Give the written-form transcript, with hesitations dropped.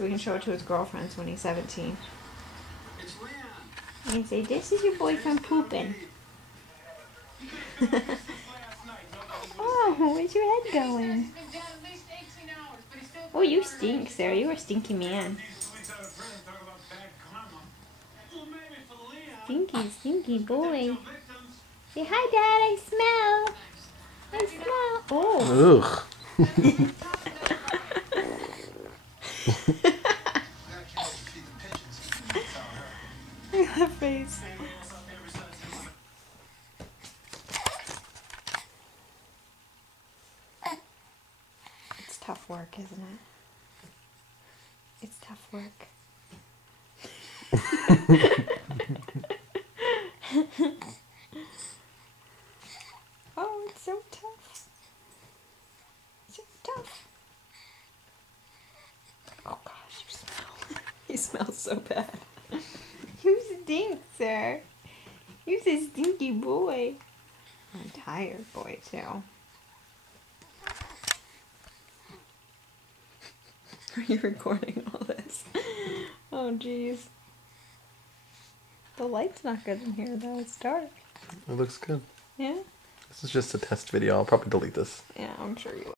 so we can show it to his girlfriends when he's 17. And you say, this is your boyfriend pooping. Oh, where's your head going? Oh, you stink, Sarah. You are a stinky man. Stinky, stinky boy. Say, hi, Dad. I smell. I smell. Oh. Ugh. Look at that face. It's tough work, isn't it? It's tough work. Oh, it's so tough. So tough. Oh gosh, you smell. You smell so bad. You stink, sir. You're a stinky boy. I'm tired boy, too. Are you recording all this? Oh, jeez. The light's not good in here, though. It's dark. It looks good. Yeah? This is just a test video. I'll probably delete this. Yeah, I'm sure you will.